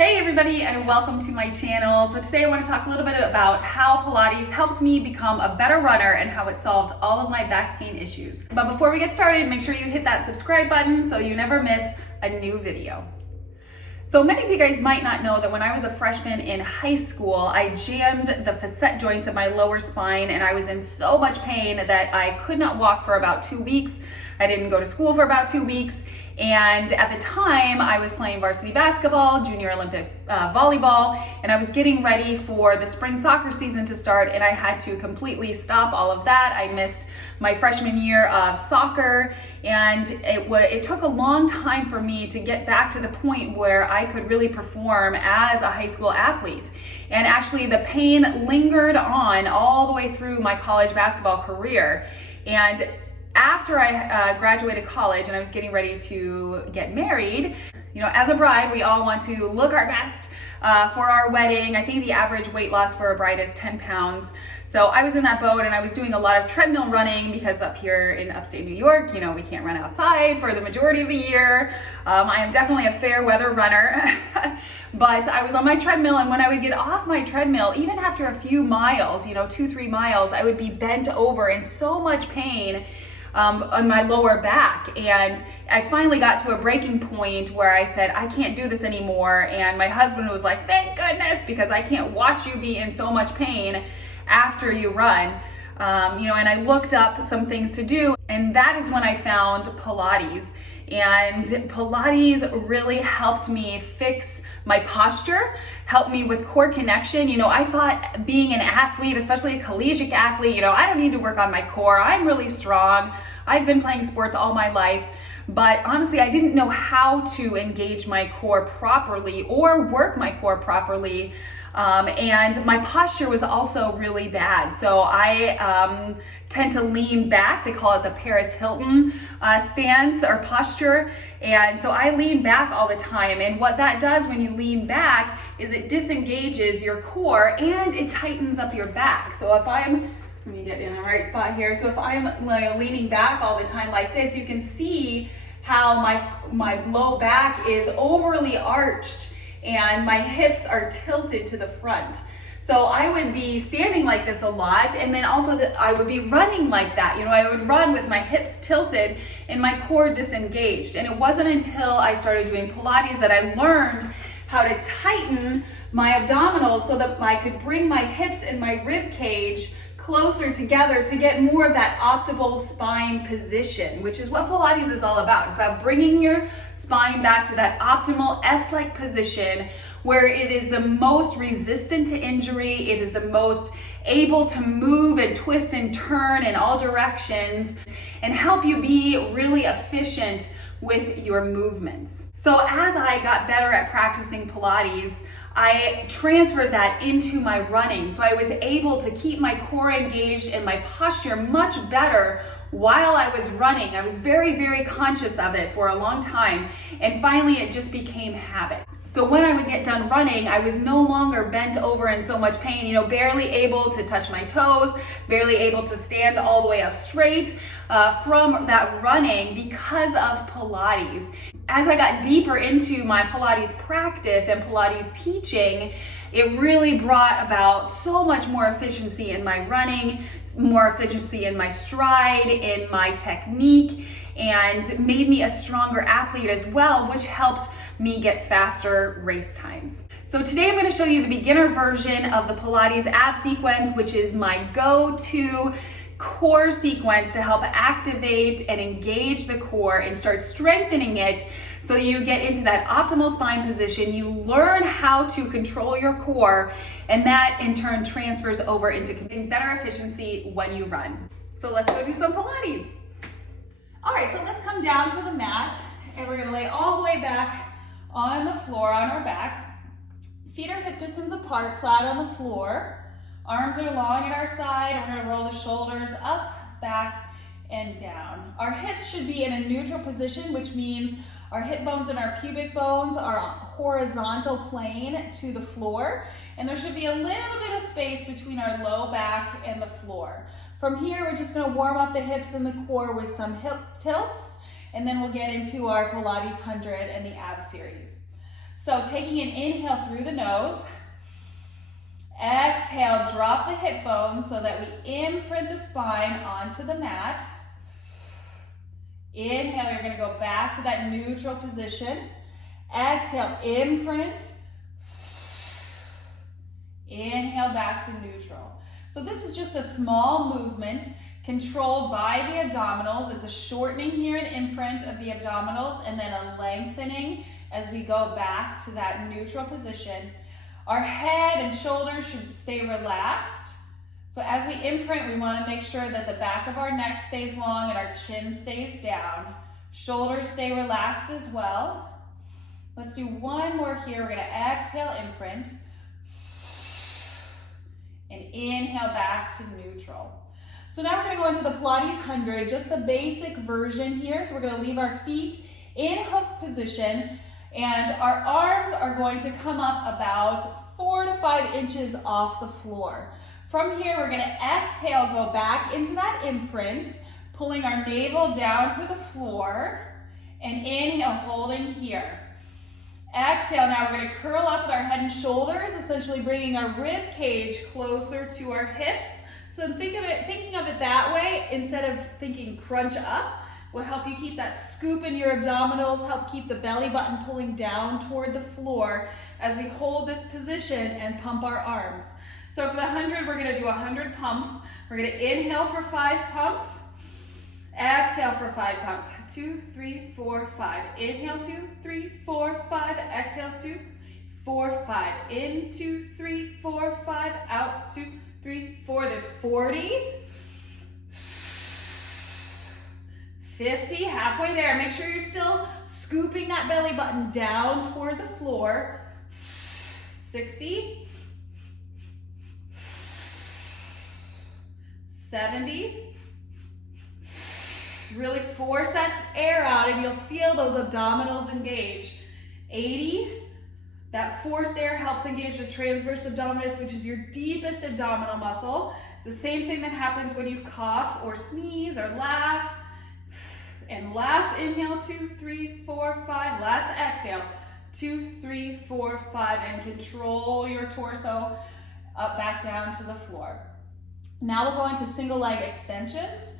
Hey everybody, and welcome to my channel. So today I want to talk a little bit about how Pilates helped me become a better runner and how it solved all of my back pain issues. But before we get started, make sure you hit that subscribe button so you never miss a new video. So many of you guys might not know that when I was a freshman in high school, I jammed the facet joints of my lower spine and I was in so much pain that I could not walk for about 2 weeks. I didn't go to school for about 2 weeks. And at the time, I was playing varsity basketball, junior Olympic volleyball, and I was getting ready for the spring soccer season to start, and I had to completely stop all of that. I missed my freshman year of soccer, and it took a long time for me to get back to the point where I could really perform as a high school athlete. And actually, the pain lingered on all the way through my college basketball career. And after I graduated college and I was getting ready to get married, you know, as a bride, we all want to look our best for our wedding. I think the average weight loss for a bride is 10 pounds. So I was in that boat and I was doing a lot of treadmill running because up here in upstate New York, you know, we can't run outside for the majority of the year. I am definitely a fair weather runner, but I was on my treadmill, and when I would get off my treadmill, even after a few miles, you know, 2-3 miles, I would be bent over in so much pain on my lower back. And I finally got to a breaking point where I said, I can't do this anymore. And my husband was like, thank goodness, because I can't watch you be in so much pain after you run. And I looked up some things to do, and that is when I found Pilates. And Pilates really helped me fix my posture, helped me with core connection. You know, I thought being an athlete, especially a collegiate athlete, you know, I don't need to work on my core. I'm really strong. I've been playing sports all my life. But honestly, I didn't know how to engage my core properly or work my core properly. And my posture was also really bad. So I tend to lean back. They call it the Paris Hilton stance or posture. And so I lean back all the time. And what that does when you lean back is it disengages your core and it tightens up your back. So if let me get in the right spot here. So if I'm leaning back all the time like this, you can see how my low back is overly arched and my hips are tilted to the front. So I would be standing like this a lot, and then also I would be running like that. You know, I would run with my hips tilted and my core disengaged. And it wasn't until I started doing Pilates that I learned how to tighten my abdominals so that I could bring my hips and my rib cage closer together to get more of that optimal spine position, which is what Pilates is all about. It's about bringing your spine back to that optimal S-like position where it is the most resistant to injury, it is the most able to move and twist and turn in all directions and help you be really efficient with your movements. So as I got better at practicing Pilates, I transferred that into my running. So I was able to keep my core engaged and my posture much better while I was running. I was very, very conscious of it for a long time. And finally, it just became habit. So when I would get done running, I was no longer bent over in so much pain, you know, barely able to touch my toes, barely able to stand all the way up straight from that running because of Pilates. As I got deeper into my Pilates practice and Pilates teaching, it really brought about so much more efficiency in my running, more efficiency in my stride, in my technique, and made me a stronger athlete as well, which helped me get faster race times. So today I'm going to show you the beginner version of the Pilates ab sequence, which is my go-to core sequence to help activate and engage the core and start strengthening it so you get into that optimal spine position. You learn how to control your core, and that in turn transfers over into better efficiency when you run. So let's go do some Pilates. All right, so let's come down to the mat, and we're gonna lay all the way back on the floor on our back. Feet are hip distance apart, flat on the floor. Arms are long at our side, and we're gonna roll the shoulders up, back, and down. Our hips should be in a neutral position, which means our hip bones and our pubic bones are on horizontal plane to the floor, and there should be a little bit of space between our low back and the floor. From here, we're just gonna warm up the hips and the core with some hip tilts, and then we'll get into our Pilates 100 and the ab series. So taking an inhale through the nose. Exhale, drop the hip bones so that we imprint the spine onto the mat. Inhale, you're going to go back to that neutral position. Exhale, imprint. Inhale, back to neutral. So this is just a small movement controlled by the abdominals. It's a shortening here and imprint of the abdominals and then a lengthening as we go back to that neutral position. Our head and shoulders should stay relaxed. So as we imprint, we want to make sure that the back of our neck stays long and our chin stays down. Shoulders stay relaxed as well. Let's do one more here. We're going to exhale, imprint. And inhale back to neutral. So now we're going to go into the Pilates 100, just the basic version here. So we're going to leave our feet in hook position. And our arms are going to come up about 4 to 5 inches off the floor. From here, we're going to exhale, go back into that imprint, pulling our navel down to the floor, and inhale, holding here. Exhale, now we're going to curl up with our head and shoulders, essentially bringing our rib cage closer to our hips. So thinking of it that way, instead of thinking crunch up, will help you keep that scoop in your abdominals, help keep the belly button pulling down toward the floor as we hold this position and pump our arms. So for the 100, we're going to do 100 pumps. We're going to inhale for 5 pumps. Exhale for 5 pumps. 2, 3, 4, 5. Inhale, 2, 3, 4, 5. Exhale, 2, 4, 5. In, 2, 3, 4, 5. Out, 2, 3, 4. There's 40. 50, halfway there. Make sure you're still scooping that belly button down toward the floor. 60. 70. Really force that air out and you'll feel those abdominals engage. 80. That forced air helps engage the transverse abdominis, which is your deepest abdominal muscle. The same thing that happens when you cough or sneeze or laugh. And last inhale, 2, 3, 4, 5. Last exhale, 2, 3, 4, 5. And control your torso up, back down to the floor. Now we'll go into single leg extensions.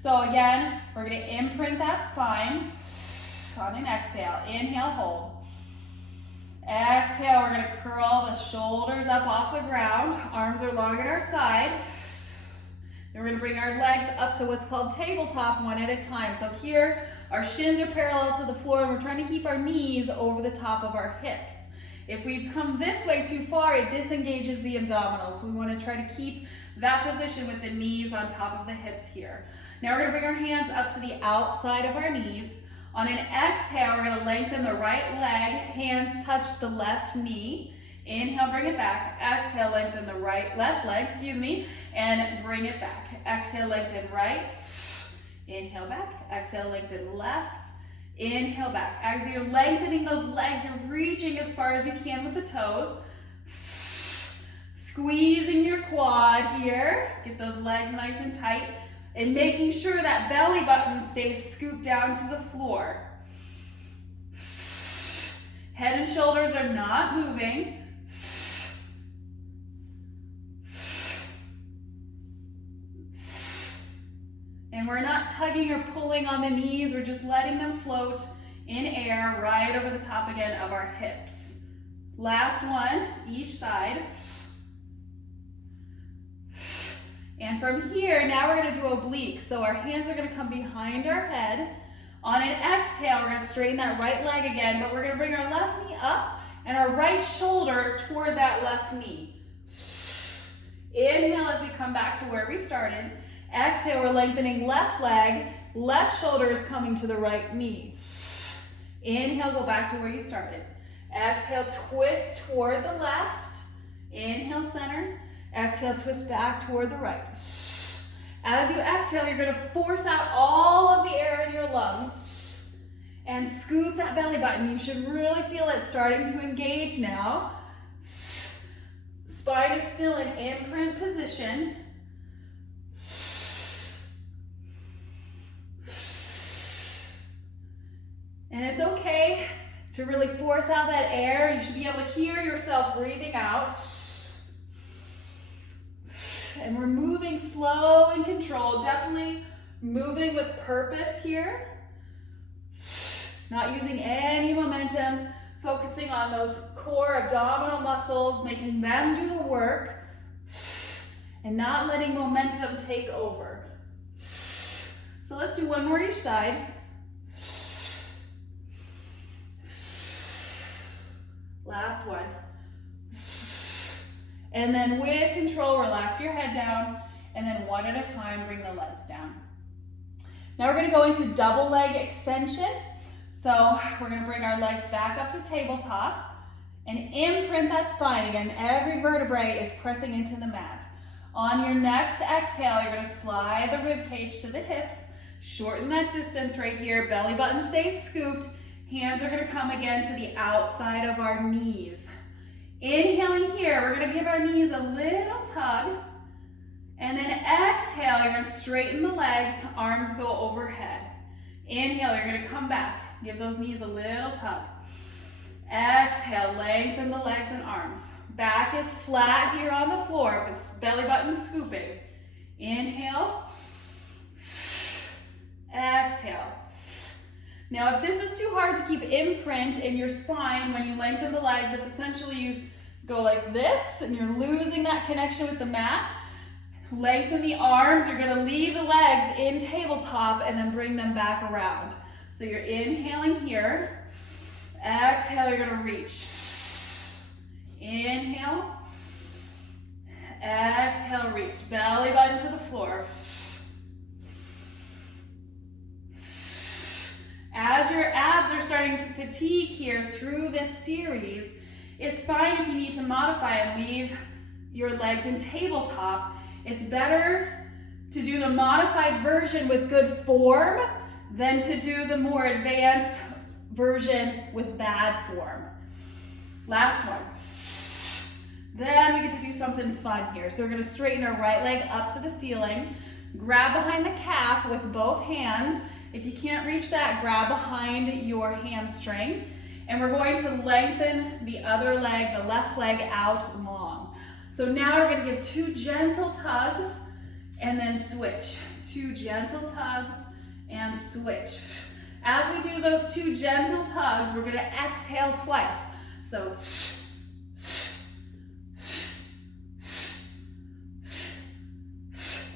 So again, we're going to imprint that spine on an exhale. Inhale, hold. Exhale, we're going to curl the shoulders up off the ground. Arms are long at our side. Then we're going to bring our legs up to what's called tabletop, one at a time. So here, our shins are parallel to the floor and we're trying to keep our knees over the top of our hips. If we come this way too far, it disengages the abdominals. So we want to try to keep that position with the knees on top of the hips here. Now we're going to bring our hands up to the outside of our knees. On an exhale, we're going to lengthen the right leg. Hands touch the left knee. Inhale, bring it back. Exhale, lengthen the left leg, and bring it back. Exhale, lengthen right. Inhale back. Exhale, lengthen left. Inhale back. As you're lengthening those legs, you're reaching as far as you can with the toes. Squeezing your quad here. Get those legs nice and tight. And making sure that belly button stays scooped down to the floor. Head and shoulders are not moving. And we're not tugging or pulling on the knees, we're just letting them float in air right over the top again of our hips. Last one, each side. And from here, now we're going to do obliques. So our hands are going to come behind our head. On an exhale, we're going to straighten that right leg again, but we're going to bring our left knee up and our right shoulder toward that left knee. Inhale as we come back to where we started. Exhale, we're lengthening left leg. Left shoulder is coming to the right knee. Inhale, go back to where you started. Exhale, twist toward the left. Inhale, center. Exhale, twist back toward the right. As you exhale, you're going to force out all of the air in your lungs and scoop that belly button. You should really feel it starting to engage now. Spine is still in imprint position. And it's okay To really force out that air, you should be able to hear yourself breathing out. And we're moving slow and controlled, definitely moving with purpose here. Not using any momentum, focusing on those core abdominal muscles, making them do the work, and not letting momentum take over. So let's do one more each side. Last one. And then with control, relax your head down, and then one at a time, bring the legs down. Now we're gonna go into double leg extension. So we're gonna bring our legs back up to tabletop and imprint that spine. Again, every vertebrae is pressing into the mat. On your next exhale, you're gonna slide the rib cage to the hips, shorten that distance right here, belly button stays scooped, hands are gonna come again to the outside of our knees. Inhaling here, we're gonna give our knees a little tug, and then exhale, you're gonna straighten the legs, arms go overhead. Inhale, you're gonna come back, give those knees a little tug. Exhale, lengthen the legs and arms. Back is flat here on the floor, with belly button scooping. Inhale, exhale. Now, if this is too hard to keep imprint in your spine when you lengthen the legs, if essentially you go like this and you're losing that connection with the mat, lengthen the arms, you're gonna leave the legs in tabletop and then bring them back around. So you're inhaling here, exhale, you're gonna reach. Inhale, exhale, reach, belly button to the floor. As your abs are starting to fatigue here through this series, it's fine if you need to modify and leave your legs in tabletop. It's better to do the modified version with good form than to do the more advanced version with bad form. Last one. Then we get to do something fun here. So we're gonna straighten our right leg up to the ceiling, grab behind the calf with both hands. If you can't reach that, grab behind your hamstring. And we're going to lengthen the other leg, the left leg, out long. So now we're gonna give 2 gentle tugs and then switch. 2 gentle tugs and switch. As we do those 2 gentle tugs, we're gonna exhale twice. So,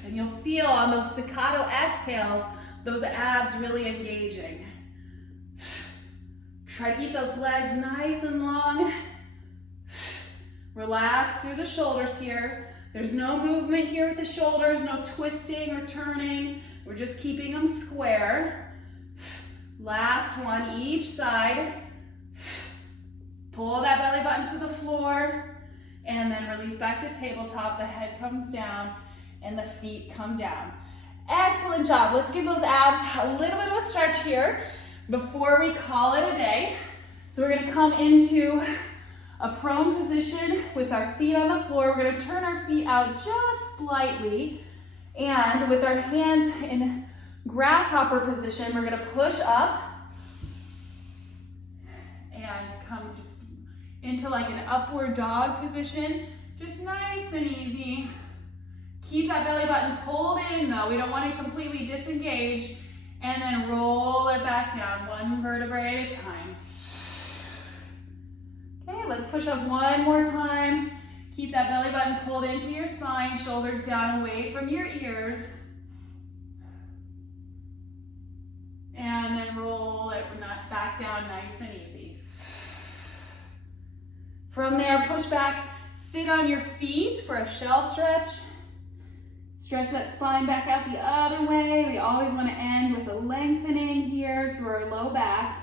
and you'll feel on those staccato exhales, those abs really engaging. Try to keep those legs nice and long. Relax through the shoulders here. There's no movement here with the shoulders, no twisting or turning. We're just keeping them square. Last one, each side. Pull that belly button to the floor and then release back to tabletop. The head comes down and the feet come down. Excellent job. Let's give those abs a little bit of a stretch here before we call it a day. So we're gonna come into a prone position with our feet on the floor. We're gonna turn our feet out just slightly, and with our hands in grasshopper position, we're gonna push up and come just into like an upward dog position, just nice and easy. Keep that belly button pulled in though. We don't want to completely disengage. And then roll it back down, 1 vertebrae at a time. Okay, let's push up one more time. Keep that belly button pulled into your spine, shoulders down away from your ears. And then roll it back down nice and easy. From there, push back, sit on your feet for a shell stretch. Stretch that spine back out the other way. We always want to end with a lengthening here through our low back.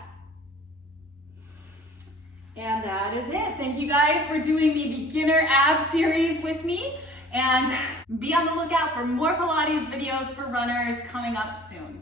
And that is it. Thank you guys for doing the beginner ab series with me. And be on the lookout for more Pilates videos for runners coming up soon.